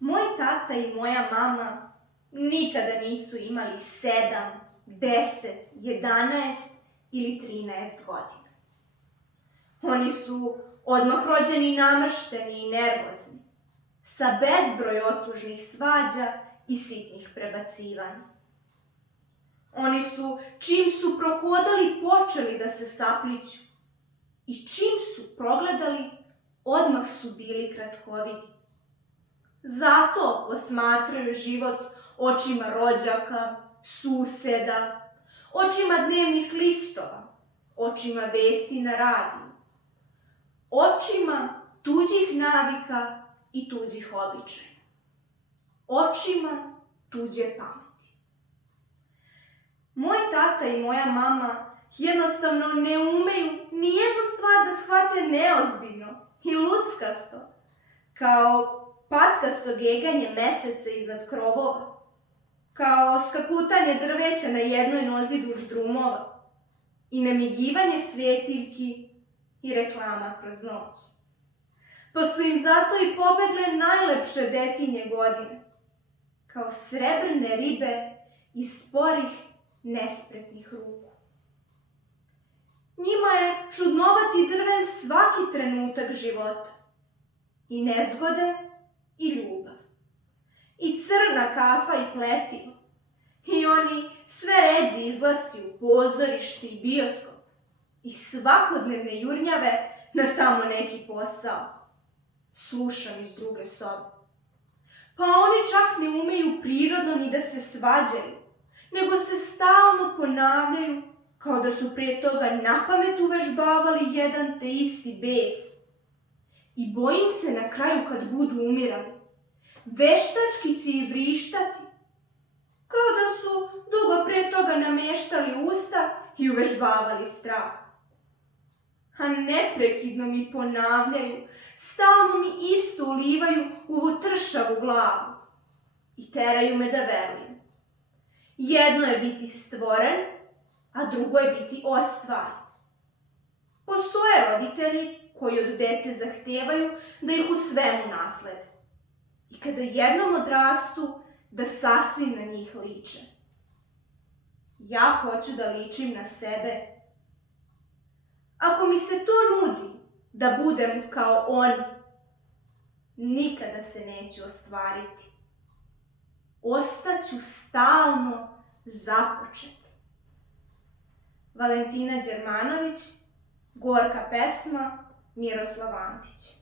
Moj tata i moja mama nikada nisu imali 7, 10, 11 ili 13 godina. Oni su odmah rođeni namršteni i nervozni, sa bezbroj otužnih svađa i sitnih prebacivanja. Oni su, čim su prohodali, počeli da se sapliću i čim su progledali, odmah su bili kratkovidi. Zato posmatraju život očima rođaka, suseda, očima dnevnih listova, očima vesti na radiju, očima tuđih navika i tuđih običaja, očima tuđe pameti. Moj tata i moja mama jednostavno ne umeju nijednu stvar da shvate neozbiljno i luckasto, kao patkasto geganje meseca iznad krovova, kao skakutanje drveća na jednoj nozi duž drumova i namigivanje svjetiljki i reklama kroz noć. Pa su im zato i pobegle najlepše detinje godine, kao srebrne ribe iz sporih, nespretnih ruku. Njima je čudnovati drven svaki trenutak života, i nezgode i ljubav, i crna kafa i pletivo, i oni sve ređi izlaci u pozorište i bioskop, i svakodnevne jurnjave na tamo neki posao, slušam iz druge sobe. Pa oni čak ne umeju prirodno ni da se svađaju, nego se stalno ponavljaju kao da su prije toga napamet uvežbavali jedan te isti bes. I bojim se na kraju kad budu umirali, veštački će i vrištati, kao da su dugo prije toga nameštali usta i uvežbavali strah. A neprekidno mi ponavljaju, stalno mi isto ulivaju u ovu tršavu glavu i teraju me da verujem. Jedno je biti stvoren, a drugo je biti ostvaren. Postoje roditelji koji od dece zahtevaju da ih u svemu naslede i kada jednom odrastu, da sasvim na njih liče. Ja hoću da ličim na sebe. Ako mi se to nudi da budem kao oni, nikada se neću ostvariti. Ostaću stalno započet. Valentina Đermanović, gorka pesma, Miroslav Antić.